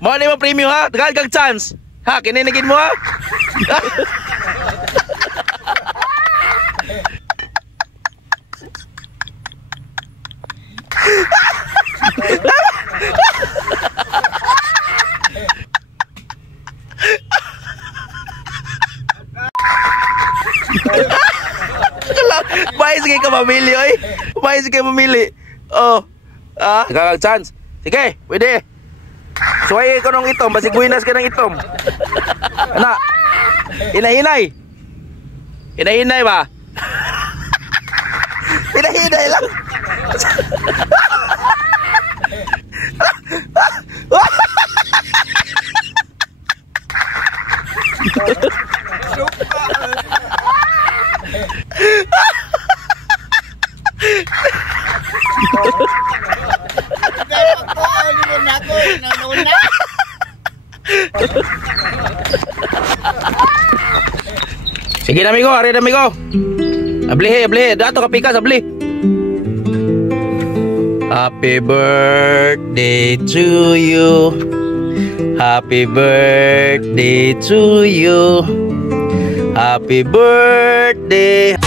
Mo ni mo premium ha, tagal kag chance. Ha, kininigin mo ha. May sige ka mamili, oy. May sige mamili. Oh. Tagal kag chance. Sige, pwede. Suway ko nung itom, basig buinas ka ng itom. Anak, hinay-hinay. Hinay-hinay ba? Hinay-hinay lang. Sige na amigo, ari na amigo. Ablihe, dato kapika sabli. Happy birthday to you. Happy birthday to you. Happy birthday.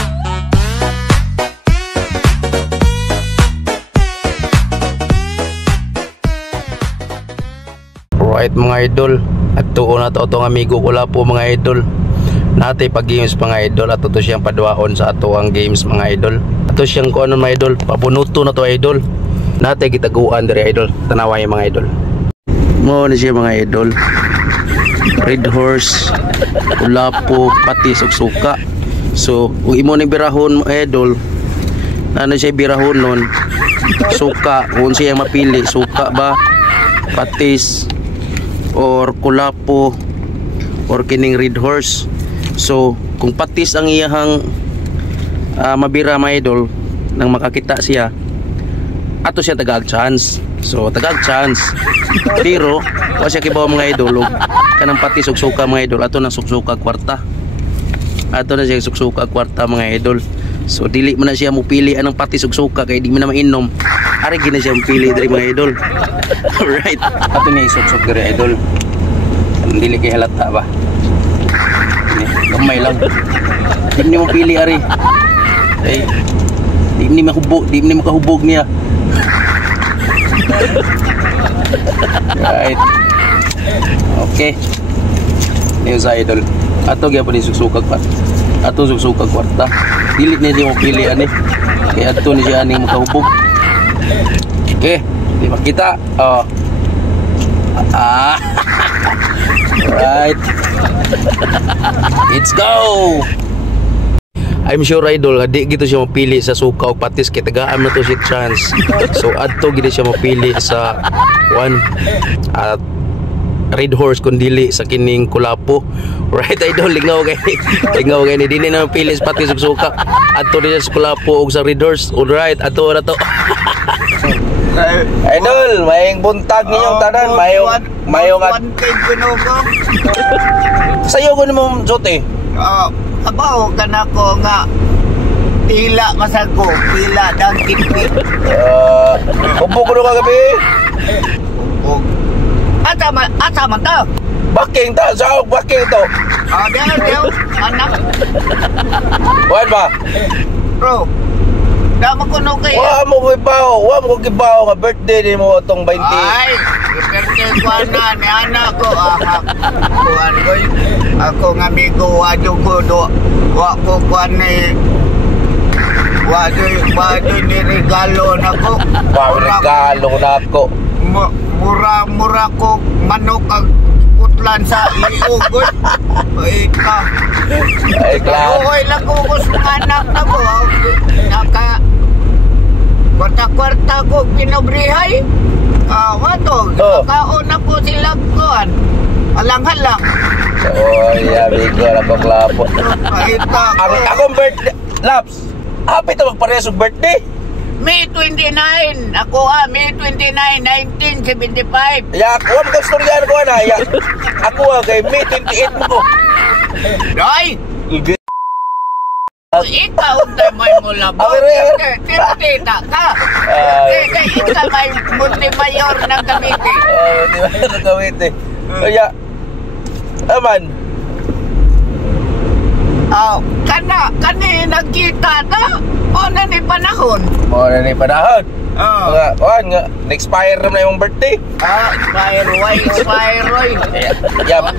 Right mga idol, at tuon na to itong amigo ko la po mga idol. Natay pag-games mga idol, at ito siyang paduaon sa ato ang games mga idol. Ito siyang kuanon mga idol, papunuto na to idol. Natay gitaguan dari idol, tanaway mga idol. Mo na siya mga idol. Red horse, ulapo, patis ug suka. So, kung imo ni birahon mga idol, ano siya birahon nun? Suka, kung siya mapili, suka ba, patis, or kulapo, or kining red horse. So kung patis ang iyahang mabira mga idol, nang makakita siya, ato siya tagag chance. So tagag chance, pero wa siya kibaw mga idol og kanang patis ug suka mga idol, ato na suksuka kwarta. Ato na siya suksuka kwarta mga idol. So dili man na siya mupili anang patis ug suka kay di man na mainom. Ari gina siya mupili diri mga idol. Alright, ato ni suksuk diri idol. Dili kay halata ba? Gamay lang. Di ni mo pili ari. Ay, di ni makahubog niya. Right. Okay. Niyo sa idol. Ato gyapon ni suksukag pa. Ato suksukag kwarta. Dili ni siya mo pili ani. Kay ato ni siya ani makahubog. Okay. Di makita. Oh. Right. Let's go. I'm sure idol di gito siya mapili sa suka o patis kay tagaan mo to si chance. So adto gid siya mapili sa one at red horse kundili sa kining kulapo. Right idol, lingaw kay ni dinhi na mapili sa patis ug suka. Adto din sa kulapo ug sa red horse. Alright, adto na to. Idol, mayong buntag ninyong tanan, mayong at sayo ko naman jote. Abaw ka na ko nga tila masago, tila dangkit. Upo ko nung kagabi. Asa man to? Baking ta, saan baking to? Diyan, anak. Wan ba? Bro, dama ko no kay. Wa mo gibaw nga birthday ni mo tong 20. Ay, birthday ko na ni anak ko. Kuan ko. Ako nga amigo wa jugo do. Wa ko kuan ni wa ni regalo nako. Wa regalo nako. Mura ko manok ag putlan sa liugot. Ay ka. Oy lang ko sa anak na ko. Naka kwarta-kwarta ko pinobrihay. Wato, kaon ako sila kuan. Alang-halang. Yeah, bigo lang ko klapo. Akong birthday, Laps. Happy to magparehas og birthday. May 29. Ako May 29, 1975. Ya, ako ang kastoryan ko na. Ya, ako kay May 28 mo ko. Ay! ikaw may mula ba? Tita ka. Ikaw may multi-mayor ng Cavite. Multi-mayor ng Cavite. Kaya, aman. Kani nagkita na? O na ni panahon? O na ni panahon. Nga, na-expire na yung birthday. Expire. Yap.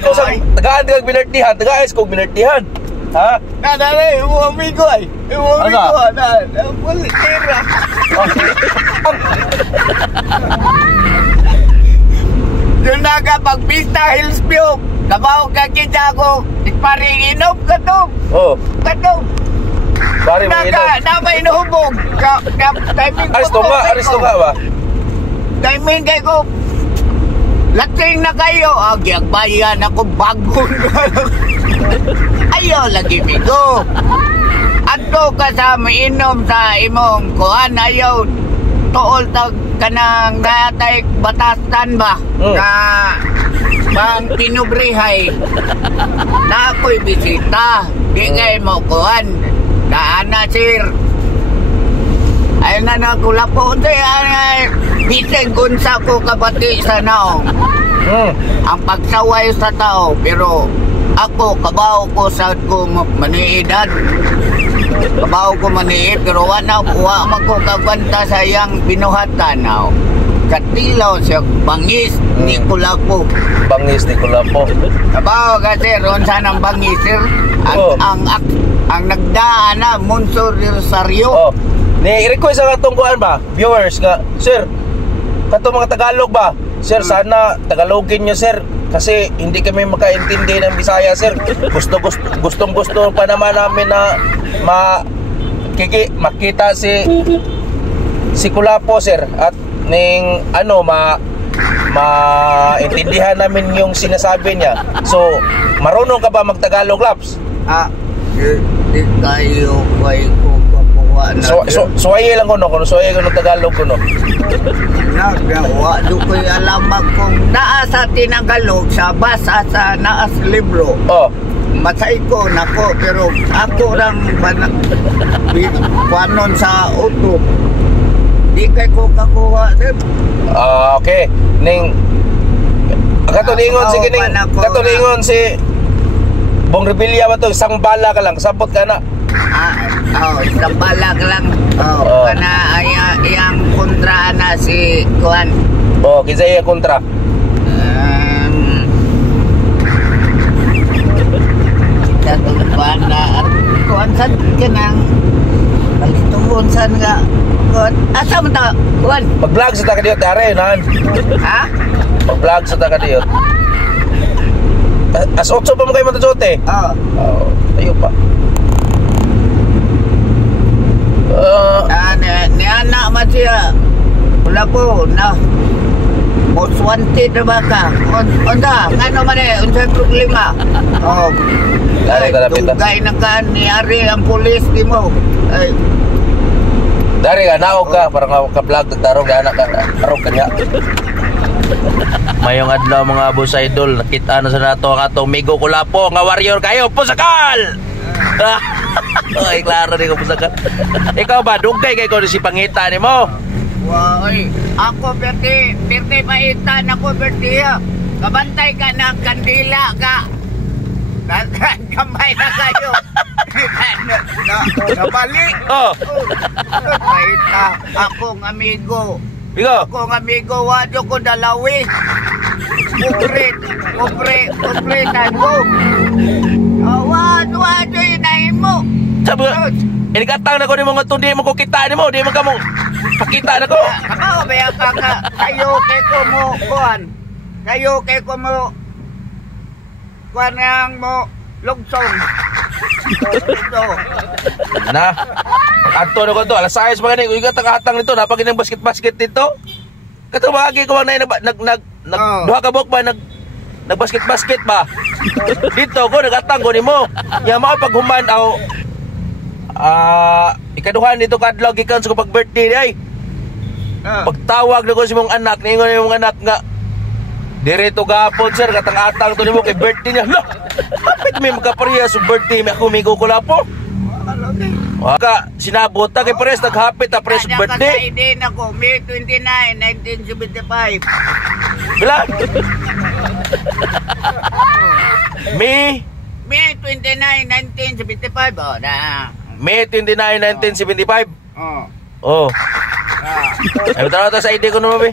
Ako sa tagaan kag binirtihan, tagaan kog binirtihan. Ha? Nanay, umuwi ko ay. Umuwi ko na. Tira. Doon na ka pagpista Hillsview. Kabaw ka kita ko. Paring inom ka to. Oh. Kato. Pare mo inom. Na may inuhubog. Timing ko. Aristo ka ba? Timing kay ko. Lating na kayo. Agbayan ako bagon. Ayaw lagi migo. Ato ka sa mainom sa imong kuan. Ayaw tuol tag kanang natay batasan ba? Na bang pinubrihay na ako'y bisita. Di kayo mo kuhan. Daana sir. Ayun na nakula po. Bitin kung sa ko kabati sa naong. Ang pagsaway sa tao. Pero ako kabaw ko sa ko maniidad. Kabaw ko maniid. Pero wala ko kagwanta sa iyang binuhatan. Katilaw siya bangis ni Kulapo. Bangis ni Kulapo. Kabaw kasi ron sana ang bangis sir. Ang nagdaan na Monso Rosario. Ni-request ang atong kuan ba? Viewers nga, sir, katong mga Tagalog ba? Sir, sana Tagalogin nyo sir. Kasi hindi kami makaintindi ng Bisaya sir. Gustong-gusto pa naman namin na makita si Kulapo sir. At ning maintindihan namin yung sinasabi niya. So, marunong ka ba mag-Tagalog, Laps? Di kayo kay ko kapuha na. Suwaye lang ko no, kung suwaye ko ng Tagalog ko no. Nagawa, di ko alam kung naa sa Tinagalog, sa basa sa naas libro. Masay ko nako, pero ako lang panon sa uto. Di kay ko kakuha sir. Okay. Ning katulingon si Bong Revilla ba to? Isang bala ka lang, sabot ka na. Isang bala ka lang. Kana iyang kontra na si Kuan. Kinsa iya kontra? Datong bala Kuan sad kanang Tungkol saan nga? Asa mo ta? Kuan? Mag-vlog sa taga diyot, are, nan. Ha? Mag-vlog sa taga diyot. As 8 pa mo kayo matajote? Tayo pa. Ni anak man siya. Wala po, na. Most wanted na ba ka? Onda, ano man unsay problema? Dari ka lapit. Tugay na ka, ni-ari ang pulis, di mo. Dari ka, naog ka, parang ka-vlog, nagtarong ka, anak ka, tarong ka niya. Mayong adlaw mga boss idol, nakita na sa nato ang atong Migo Kulapo, nga warrior kayo, pusakal! Ay, klaro ni ko pusakal. Ikaw ba, dugay kayo kung si pangita ni mo? Ay, ako berti maitan ako berti ha. Kabantay ka ng kandila ka. Kamay na kayo. Nabali. Maita, akong amigo. Akong amigo, wadyo ko dalawi. Kupritan ko. Wadyo inahin mo. Sabi nga, inikatang na ko ni mga tundi mo kukita ni mo, di mo ka mo pakita na ko. Ako, baya ka nga, kayo kay ko mo, kuhan. Kayo kay ko mo, kuhan nga mo, lugsong. Na, pag-anto na ko to, alas 6 pa ganing, kung hatang nito, napagin ng basket-basket dito. Katumagi ko na duha ka bok ba, nag-basket-basket ba? Dito ko, nag-atang ko ni mo. Yaman pag human, ikaduhan dito kadlaw gikan sa pag-birthday ay. Pagtawag na ko sa mong anak, ningon yung mong anak nga direto gapon sir, katang-atang to nimo kay birthday niya. Lah, Hapit may magkapareha sa birthday may ako migo ko lapo. Waka, sinabot ta kay pares naghapit ta pares sa birthday. Nakaka-ID na ko, May 29, 1975. Bila? May 29, 1975. Oh, na. May 29, 1975. Oh. Oh. Ah. Ay, tara sa ID ko naman, be.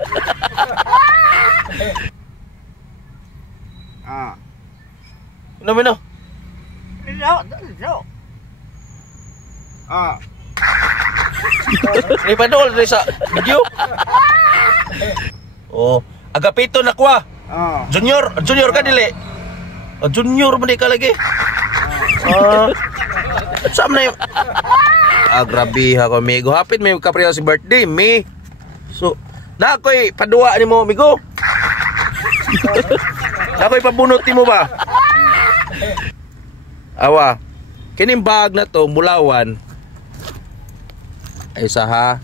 Ah. Ano, Mino? No. Ah. May padol rin sa video. Oh. Agapito na kuha. Oh. Junior ka dili. Oh, junior man di ka lagi. Saan na yung... grabe ha ko, amigo. Hapit may kapriya si birthday, me. So, na ako'y padua ni mo, amigo. Na ako'y pabunot ni mo ba? Awa, kining bag na to, mulawan. Ay saha.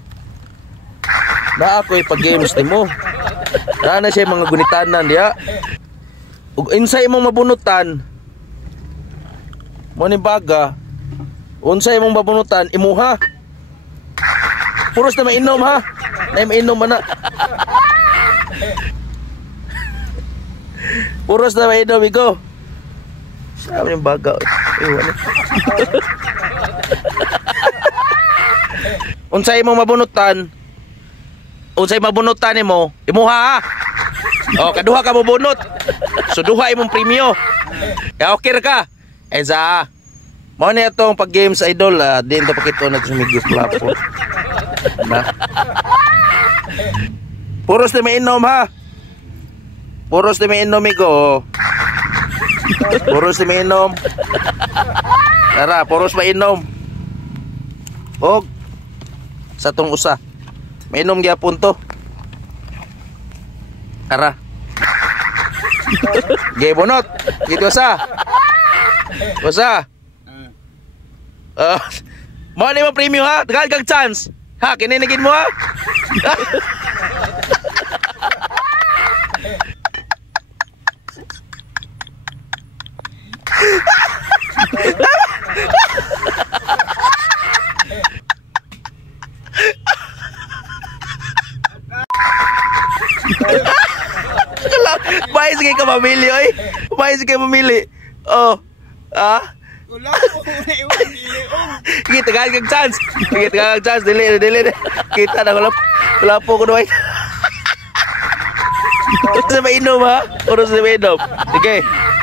Na ako'y pag-games ni mo. Na siya mga gunitanan diya. Ug insay mong mabunutan. Mo ni baga. Unsay mong mabunutan imuha. Puros na mainom ha. Na mainom man na. Puros na mainom iko. Sabi ng baga. Iwan. Unsay mong mabunutan. Unsay mabunutan nimo imuha ha. Oh, kaduha ka mo bunot. So duha imong premyo. Ya okay ra ka. Eza. Mao ni atong pag games idol, din to pakito na sa Migos Plapo. Na. Puros na mainom ha. Puros na mainom migo. Puros na mainom. Tara, puros mainom. Og sa tong usa. Mainom gyapon to. Tara. Gay bunot. Gitu sa. Basa. Mo ni mo premium ha. Tagal kag chance. Ha, kininigin mo ha. Bayis kay ka mamili oy. Bayis kay mamili. Oh. Wala ko iwan Kita kag chance. Kita kag chance dili. Kita na wala po ko doy. Sa mainom ha. Oras sa mainom. Sige.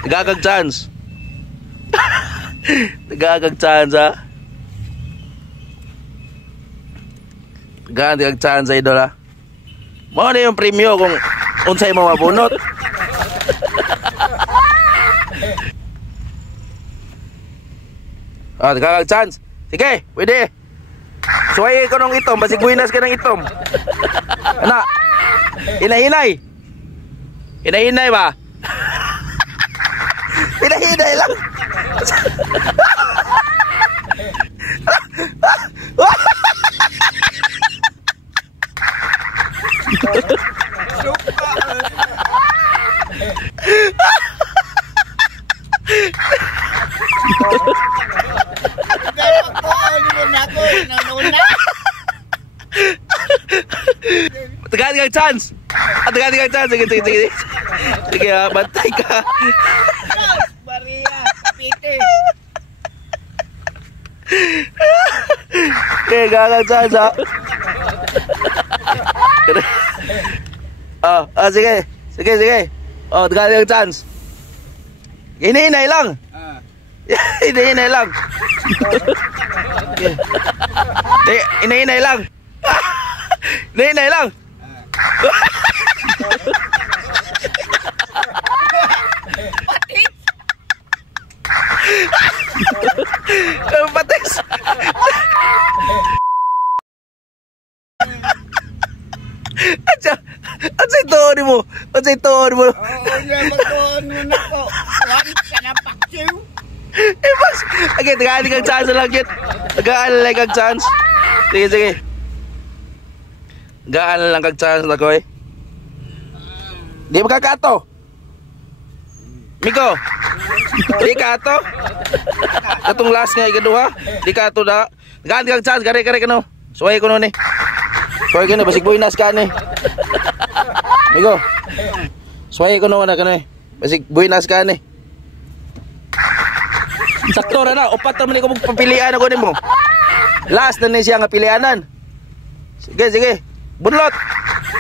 Tagakag chance. Tagakag chance ha. Tagakag chance idol ha. Mo na yung premyo kung unsay mo mabunot. Tagakag chance. Sige, pwede. Suway ko ng itom, basig buinas ka ng itom. Ana. Hinay-hinay. Hinay-hinay ba? Hinay-hinay lang. Tagad chance. Tagad chance. Sige. Sige, bantay ka. Maria, piti. Tagad chance ha. Sige. Oh, tagad chance. Hinay lang. Hinay lang. Hinay lang. Hinay lang. Patis. Atsay tuon mo. Oo, na magtuon mo na ko. Wan ka na paksiw. Bas. Okay, tagaan kang chance lang yun. Tagaan lang kang chance. Sige. Gaan lang kag chance na ko eh. Di magkakato. Miko. Di ka ato. Katong last nga ikaduha. Di ka ato da. Ganti kag chance kare kano. Suway ko no ni. Suway ko no basig buinas ka ni. Miko. Suway ko no na kano. Basig buinas ka ni. Sakto ra na, upat naman ko magpapilian ako nimo. Last na ni siya nga pilianan. Sige, sige. Bunlot.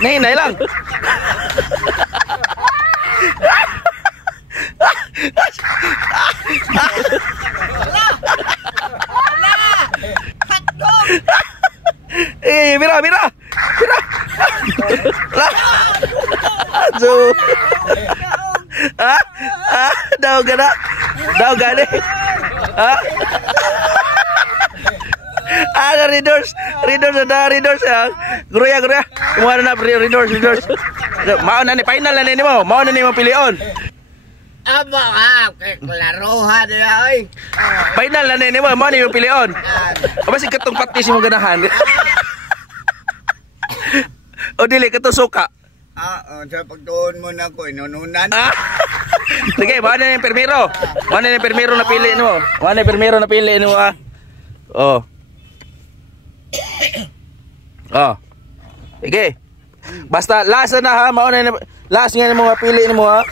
Nay lang. Mira. So. Daw gani. Ada readers ya. Gruya. Kumuha na readers. Mao na ni final na ni mo. Mao na ni mo pilion. Aba klarohan niya oy. Final na ni mo, mao ni mo pilion. Aba si katong patis mo ganahan. O dili katong suka. Sa pagtuon mo na ko inununan. Sige, mao na yung permiro. Mao na yung permiro na pili mo. Mao na yung permiro na pili mo ah. Oh. Oh. Sige. Basta last na ha, mao na last nga mo mapili nimo ha.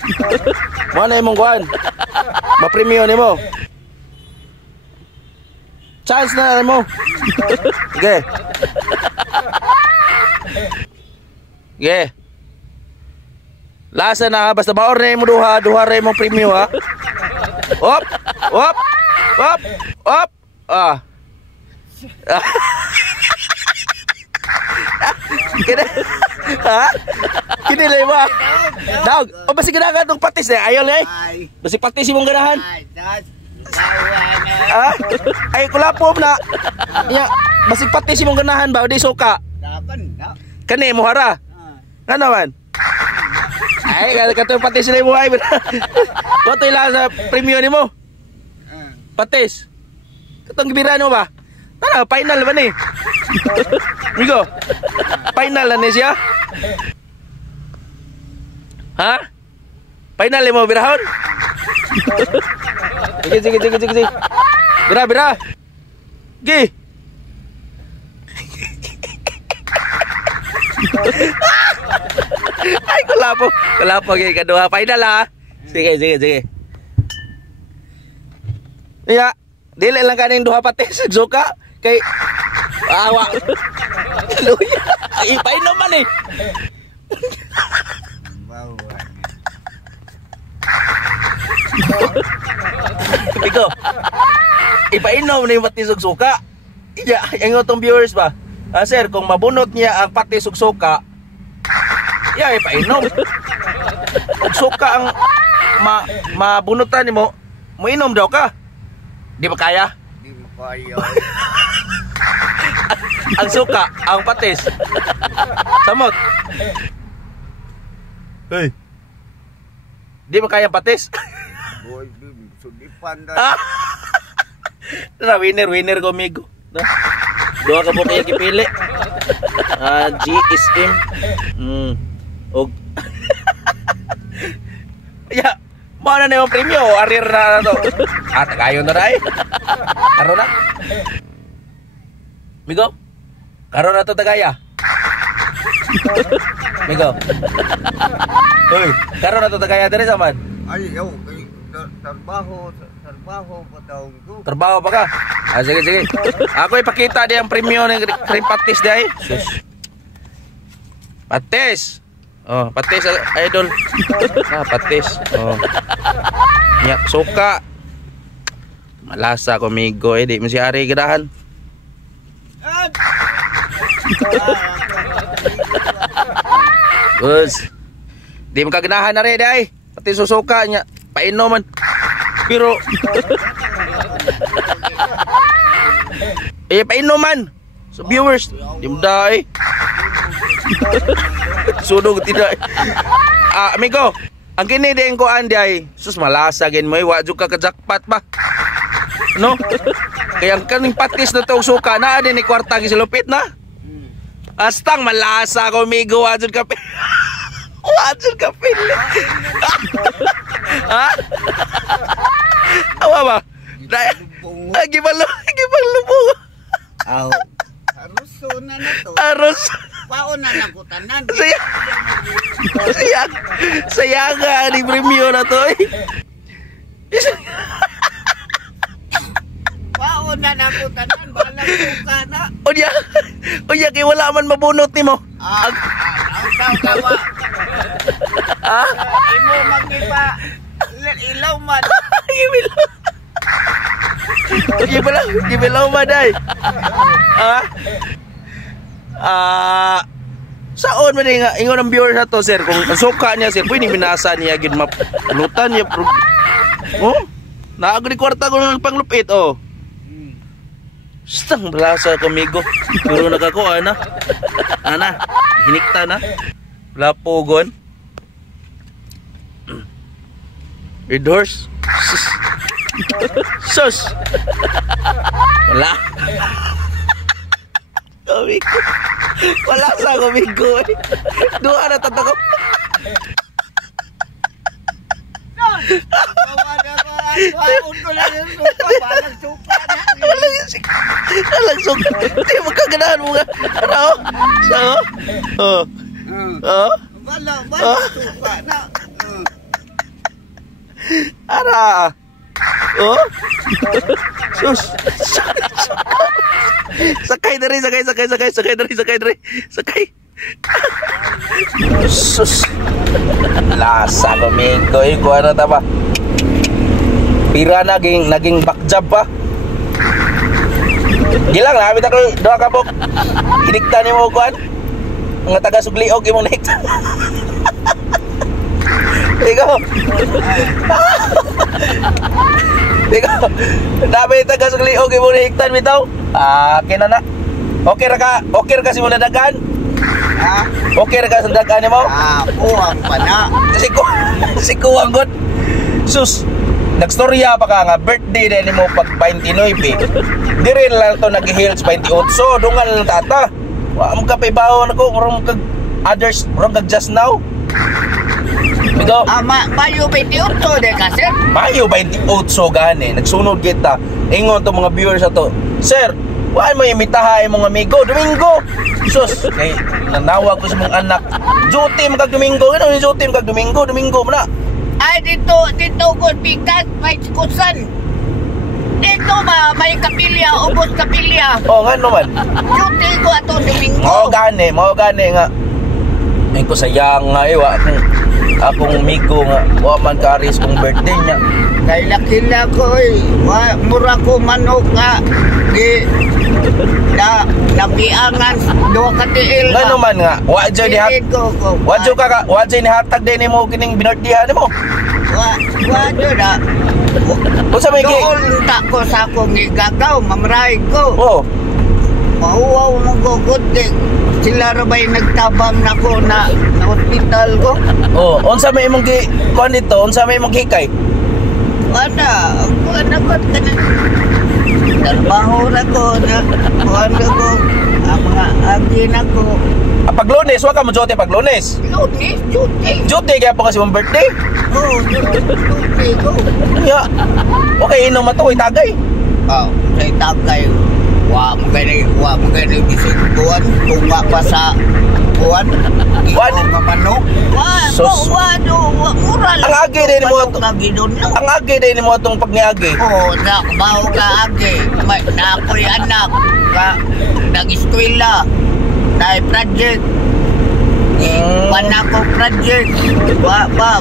Mao na imong kuan. Ma-premium nimo. Chance na mo. Sige. Sige. Last na ha, basta maor na mo duha ra imong premium ha. Op. Ah. Kini ha? Kini lay mo. Daog, o basi ganahan tong patis eh. Ayaw lay. Basi patis imong ganahan. Ay kulapom na. Ya, basi patis imong ganahan ba o di suka? Kani mo hara. Ngano man? Ay katong patis lay mo ay. Boto ila sa premium nimo. Patis. Katong gibirano ba? Tara, final ba ni? Migo. Final na ni siya? Ha? Final mo birahon? Sige. Bira. Gi. Ay, kulapo gay kadua. Final ha. Sige. Ya, dili lang kaning duha patis suka kay awa. Luya. Ipainom man eh. Ikaw. Ipainom na yung patis ug suka. Iya, ang utong viewers ba? Sir, kung mabunot niya ang patis ug suka, iya ipainom. Ug suka ang mabunutan nimo, mo inom daw ka. Di ba kaya? Di mo kaya. Ang suka, ang patis. Samot. Hey. Di ba kaya patis? Boy, sudipan da. Winner gomigo. Dua ka buka yung kipili. G is in. Og. Ya, mana na yung premium? Arir na to. Tagayon na rin. Karo na. Migo? Karo na to tagaya. Migo. Uy, karo na to tagaya diri zaman. Ay, trabaho pa daw ko. Trabaho pa ka? Sige. Ako ipakita di ang premium ng cream patis di ay. Sus. Patis. Oh, patis idol. Patis. Oh. Nya suka. Malasa ko migo di mo si ari gadahan. Bus. Di mo kaganahan na rin ay. Pati susuka nya painom man. Pero painom man. So viewers, di mo dai. Sunog tidak. Amigo, ang kini din ko andi ay sus malasa gin mo wa jud ka jackpot ba. No? Kaya ang kaning patis na tong suka na din ni kwarta gi silupit na. Astang malasa ko amigo wa jud ka. Watson ka pili. Ha? Awa ba? Gibalo po. Aw. Aruso na to. Aros. Paon na nakutanan. Saya nga ni premyo na to eh. Paon na nakutanan. Balang suka na. Unya kay wala man mabunot nimo. Ang tawa. Imo magiba. Ilaw man. Gibilaw maday. Saon man nga ingon ang viewer sa to sir kung suka niya sir pwede minasa niya gid mapulutan niya. Oh, naagri kwarta ko ng panglupit oh. Stang brasa kamigo. Puro nakakuha na. Ana, hinikta na. Lapogon. Red horse. Sus. Wala. Kamigo. Wala sa kamigo eh. Duha na tatakap. Paon ko lang yung suka. Balang suka na. Balang suka. Hindi magkaganahan mo nga. Ano? So? Balang suka na. Ara. Oh? Sus. Sakay dari. Sus. Lasa kamigo eh. Kung ano ta ba? Pira naging backjab pa. Gilang na, habit ako doa kabok. Hinikta ni mo kuan. Mga taga Sugliog imong hinikta. Ikaw. Dapat taga Sugliog imong hiktan bitaw. Kinana. Okay ra ka simula dagan? Ha? Okay ra ka sa dagan mo? Puwang pa na. Si Kuwang god. Sus. Nagstorya pa ka nga birthday din mo pag 29. Dire lang to nag-heels 28. Dungan lang tata. Wa mo ka paibawon ako from kag others from kag just now. Bigo. Mayo 28 de kasi. Mayo 28 gani. Nagsunod kita. Ingon to mga viewers ato. Sir, wa mo imitahay mong amigo Domingo. Sus, kay nanawag ko sa mong anak. Duty mo kag Domingo. Ano ni duty mo kag Domingo? Domingo mo na. Ay, dito ko pikas, may sikusan. Dito ba, may kapilya, ubos kapilya. Oh, nga naman. Duty ko ato Domingo. Mao gani nga. Ay ko sayang nga wa akong amigo nga wa man ka-aris kong birthday niya. Kay lakila ko mura ko manok nga. Nabiangan, duwa ka tiil Nga naman nga, wa dyan ni hatag din mo kining binardihan mo. Wa dyan na. Kung sa may doon ko sa akong igagaw, mamrahay ko. Oh. Mahuwaw mong gugutin. Sila rabay nagtabang na ko na hospital ko. Oh, unsa may imong kuan dito, unsa may imong hikay? Ano ba't ka na? Trabaho na ko na kuan ko. Ang mga agin ako. Pag Lunes, wa ka mo jote pag Lunes. Lunes, duty. Jote kaya pa kasi mong birthday. Oo, duty ko. Ya. Okay, inom matukoy tagay. Sa itagay. Wa mo gani bisig kuan kung wa pa sa kuan. Wan manok. Mura lang. Ang agi din mo lang. Ang agi din mo atong pagniagi. Oo, bawo ka agi. Na ako'y anak ka nag-eskwela. Na project. Panako project.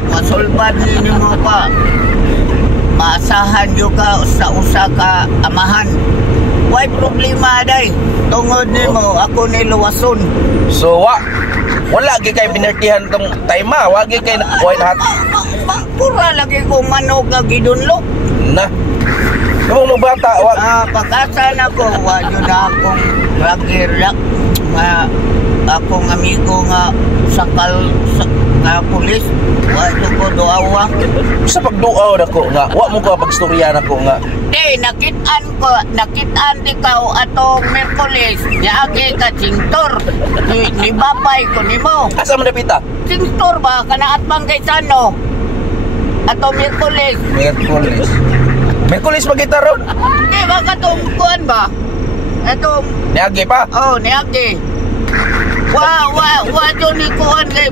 Masulban ninyo mo pa. Maasahan nyo ka sa usa ka amahan. Why problema day? Tungod nimo ako niluwason. So wala gi kay binartihan tong time wa gi kay why hat. Pura lagi ko manok nga gidunlok. Na. Mo bata pag-asa na ko wa jud akong ragirlak nga akong amigo nga sakal nga pulis. Wa ko doawa. Sa pagduaw nako nga, wa mo ka pagstorya nako nga. Di, nakitaan di ka atong Merkulis. Niagi ka Singtor. Ni Bapay ko ni mo. Asa man dapita? Singtor ba? Kanaat bang kay Sano? Atong Merkulis. Merkulis magita ron. Di ba katong kuan ba? Atong, Niagi pa. oh, niagi. Wa dyan ni kuan kay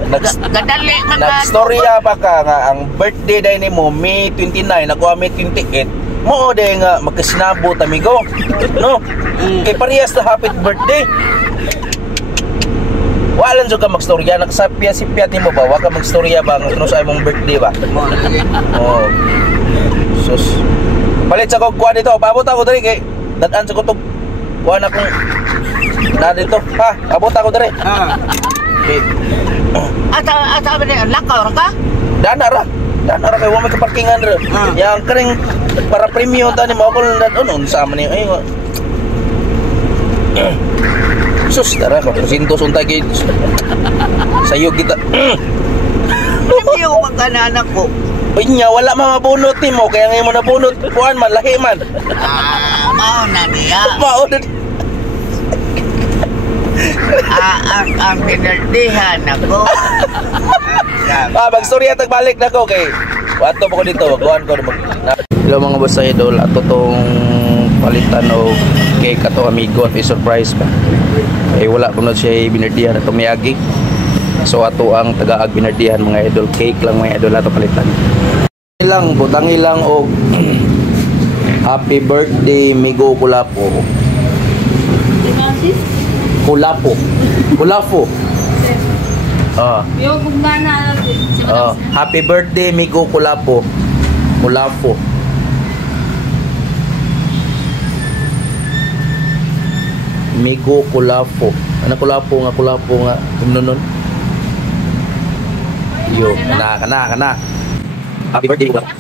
gadali man na. Nagstorya pa ka nga ang birthday day nimo May 29, nakuha May 28. Mo de nga magkasinabo tamigo. No? Kay parehas na happy birthday. Walan jud ka magstorya, nagsapya-sipya nimo ba? Wa ka magstorya ba ano sa imong birthday ba? Oh. Sus. Palit sa kog kuan dito, paabot ako diri kay dad-an sa kutog. Kuan akong na dito. Ha, abot ako diri. Okay. Asa ba ni lakaw ra ka? Dana ra kay wa may kaparkingan ra. Yang kering para premium tani mo ako nun sa man ay. Sus, tara ka sintos untay gid. Sayo kita. Premium magkana ko. Pinya wala mabunot nimo kaya ngayon mo nabunot kuan man lahi man. Mao na niya. Mao na. Ang pinardihan ako. Magstorya tag balik na ko kay wato pa ko dito, wagkuhan ko mag. Hello mga boss idol, ato tong palitan o cake ato amigo at surprise pa. Eh wala ko na siya binardihan ato miyagi. So ato ang tagaag binardihan mga idol, cake lang mga idol ato palitan. Ilang butang ilang og happy birthday Migo Kulapo. Kulapo. Happy birthday Migo Kulapo. Migo Kulapo. Ano Kulapo nga kumnonon. Yo, kana. Happy birthday Kulapo.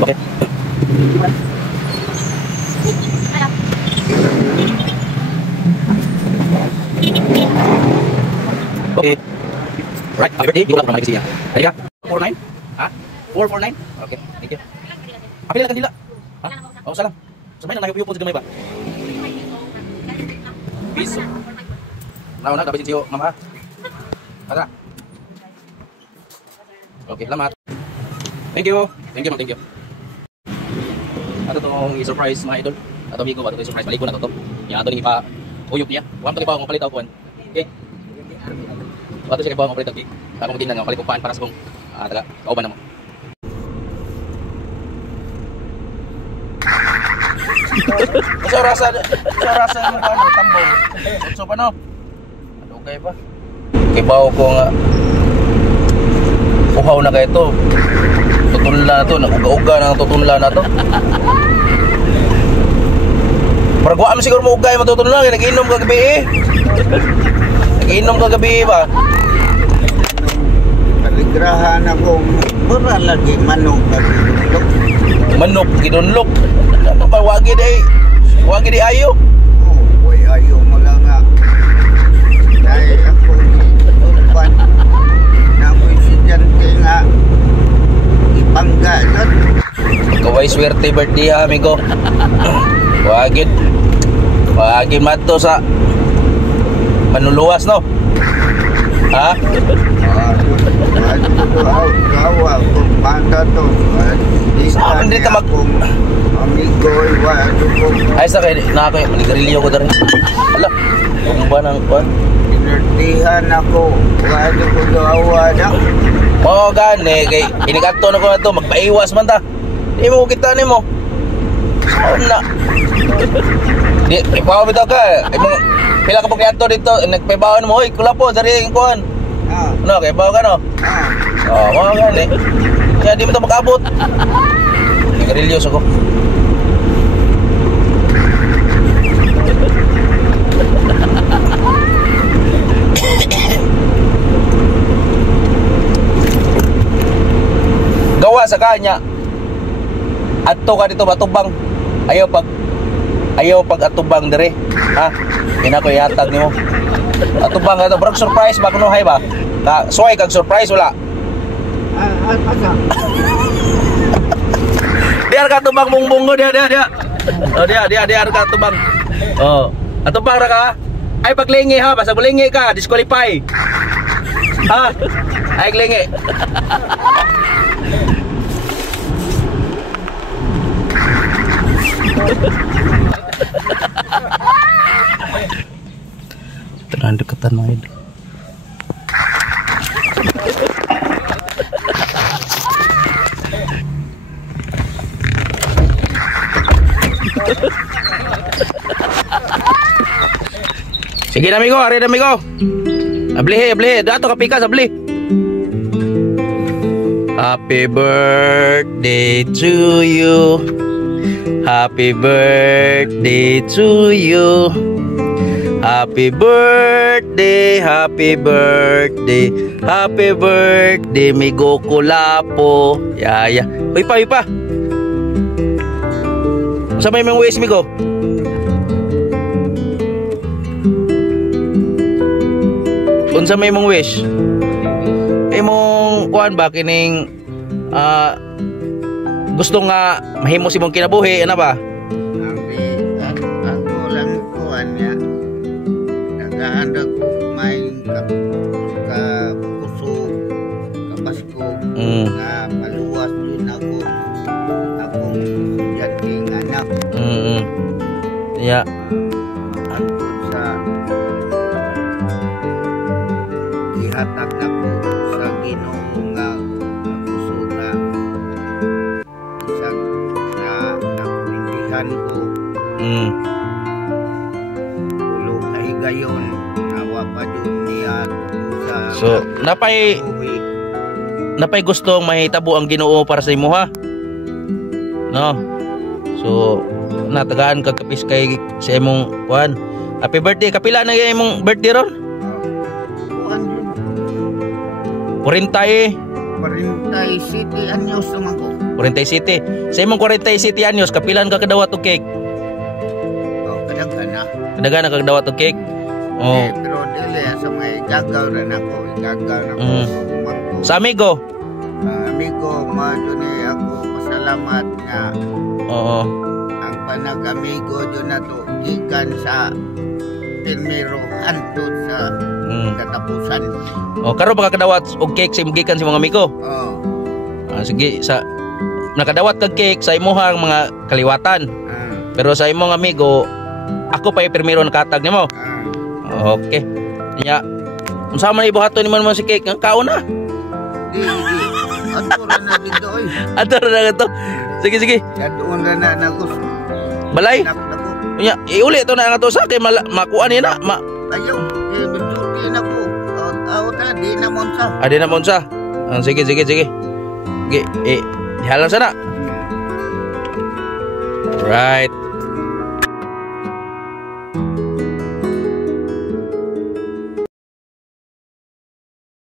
Okay. Okay. Right, happy birthday. Di ko lang naman siya. Halika. 49? Ha? 449? Okay, thank you. Apil lang kanila. Ha? Oh, salam. Sumay na nahiyup-yup po sa gamay ba? Piso. Nauna, dapat siyo, mama. Tara. Okay, salamat. Thank you. Thank you. Ato tong i-surprise mga idol. Ato amigo, ato i-surprise. Balik ko na to. Yung ato ni pa uyop niya. Huwag ito ni pa palit ako kuhan. Okay. Ato siya kipa palit ako. Ako magtingnan nga, palit ko paan para sa kong taga kauban naman. Sa rasa mo ano, tambong. So paano? Ano okay ba? Kibaw ko nga. Uhaw na kayo to. Tutunla na to, nag-uga ng tutunla na to. Paragwa mo siguro mo ugay matutunla, nag-inom kagabi eh. Nag-inom kagabi ba? Paligrahan akong pura lagi manok gidunlok. Manok gidunlok. Ano ba wagi di ayo? Oh, way ayo mo lang nga. Dahil ako upan na ako'y sidyante nga ipangga doon. Kaway swerte birthday ha, amigo. Wagid mato sa manuluwas no? Ha? Gawa kung banda to. Saan din ka amigo, ay sa kayo, manigarilyo ko na rin. Ala, kung ba nang kuhan? Inertihan ako. Wala ko gawa na. Oo, gani. Kay inikanto na ko na ito. Magpaiwas man ta. Di mo kita ni mo. Saan na? Di, ipaw bitaw ka. Pila ka pag niyanto dito. Nagpaibawan mo. Hoy, Kulapo. Dari yung kuhan. Ano, kaya ipaw ka no? Oo, mga gani. Kaya di mo ito makabot. Manigarilyo sa ko. Gawa sa kanya adto ka dito Batubang Ayaw pag atubang dire. Ha? Ina ko ihatag nimo. Atubang ato brag surprise ba kuno hay ba? Ka suway kag surprise wala. Asa? Diar ka tubang mungbungo dia. Oh dia ka tubang. Oh, atubang ra ka. Ay paglingi ha, basta bulingi ka, disqualify. Ha? Ay lingi. Terang deketan mga idol. Sige na amigo, ari na amigo. Abli, dato ka pika abli. Happy birthday to you. Happy birthday to you. Happy birthday, happy birthday, happy birthday, Migo Kulapo. Ya. Uy pa. Sa may mga wish, Migo? Unsa may mong wish? Imong kuan ba kining gusto nga mahimo si mong kinabuhi ana ba? Ako lang kuan niya. Nagaanda ko may puso kapasko nga maluwas yun akong yating anak. Ya. Antod sa ihatag na ko sa Ginoo nga puso nga isang na nakumindihan ko. Ulo ay gayon nawa pa dun niya sa So, napay gustong mahitabo ang Ginoo para sa imo ha. No. So, natagaan ka kapis kay sa imong kuan. Happy birthday. Kapila na imong birthday ron? kuan yun. 47 anyos naman ko. 47. Sa imong 47 anyos, kapilan ka kadawat og cake? Kadaghan na. Kadaghan na kadawat og cake. Oh. Pero dili sa mga igagaw na ako. Sa amigo? Amigo, madunay ako pasalamat nga Oo. ang panag-amigo dyan na to gikan sa primero hantod sa katapusan. Oh, karon ba ka kadawat og cake sa imong gikan sa mga amigo? Sige, sa nakadawat kag cake sa imuhang mga kaliwatan. Pero sa imong amigo, ako pa yung primero nakatag nimo. Okay. Nya, unsa man ibuhaton nimo man si cake? Ang kaon na. Di. Atura na dito oy. Atura na to. Sige. Kaduon na nagos. Balay. Nya, iuli to na nga to sa kay makuan ni na. Ayaw, medyo na ko. Ta di na monsa. Adi na monsa. Sige. Dihalan sana. Right.